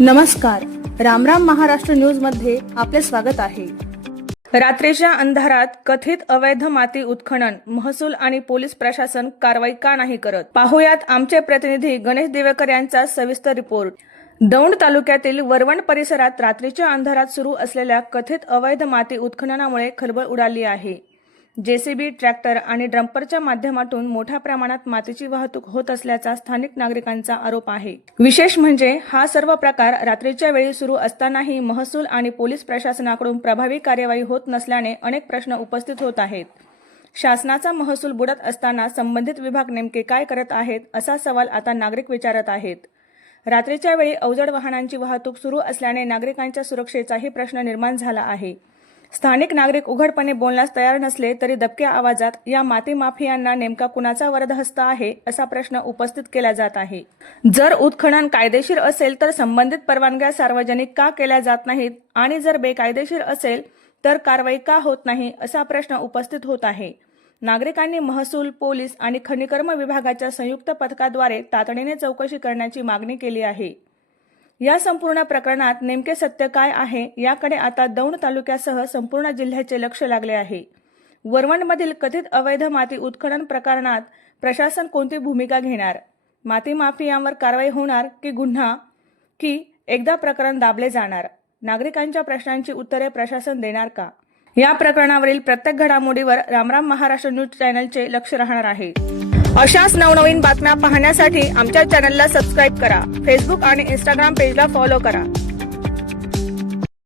नमस्कार, रामराम महाराष्ट्र न्यूज मध्ये आपले स्वागत आहे। रात्रीच्या अंधारात कथित अवैध माती उत्खनन, महसूल आणि पोलीस प्रशासन कारवाई का नाही करत? पाहुयात आमचे प्रतिनिधी गणेश दिवेकर यांचा सविस्तर रिपोर्ट। दौंड तालुक्यातील वरवण परिसरात रात्रीच्या अंधारात सुरू असलेल्या कथित अवैध माती उत्खननामुळे खळबळ उडाली आहे। जेसीबी, ट्रॅक्टर आणि डंपरच्या माध्यमातून मोठ्या प्रमाणात मातीची वाहतूक होत असल्याचा स्थानिक नागरिकांचा आरोप आहे। विशेष म्हणजे हा सर्व प्रकार रात्रीच्या वेळी सुरू असतानाही महसूल आणि पोलीस प्रशासनाकडून प्रभावी कार्यवाही होत नसल्याने अनेक प्रश्न उपस्थित होत आहेत। शासनाचा महसूल बुडत असताना संबंधित विभाग नेमके काय करत आहेत, असा सवाल आता नागरिक विचारत आहेत। रात्रीच्या वेळी अवजड वाहनांची वाहतूक सुरू असल्याने नागरिकांच्या सुरक्षेचाही प्रश्न निर्माण झाला आहे। स्थानिक नागरिक उघडपणे बोलण्यास तयार नसले तरी दबक्या आवाजात या माती माफियांना नेमका कुणाचा वरदहस्त आहे, असा प्रश्न उपस्थित केला जात आहे। जर उत्खनन कायदेशीर असेल तर संबंधित परवानग्या सार्वजनिक का केल्या जात नाहीत आणि जर बेकायदेशीर असेल तर कारवाई का होत नाही, असा प्रश्न उपस्थित होत आहे। नागरिकांनी महसूल, पोलीस आणि खनिकर्म विभागाच्या संयुक्त पथकाद्वारे तातडीने चौकशी करण्याची मागणी केली आहे। या संपूर्ण प्रकरणात नेमके सत्य काय आहे याकडे आता दौंड तालुक्यासह संपूर्ण जिल्ह्याचे लक्ष लागले आहे। वरवणमधील कथित अवैध माती उत्खनन प्रकरणात प्रशासन कोणती भूमिका घेणार? माती माफियांवर कारवाई होणार की गुन्हा, की एकदा प्रकरण दाबले जाणार? नागरिकांच्या प्रश्नांची उत्तरे प्रशासन देणार का? या प्रकरणावरील प्रत्येक घडामोडीवर रामराम महाराष्ट्र न्यूज चॅनलचे लक्ष राहणार आहे। अशाच नवनवीन बातम्या पाहण्यासाठी आमच्या चॅनलला सबस्क्राईब करा। फेसबुक आणि इंस्टाग्राम पेजला फॉलो करा।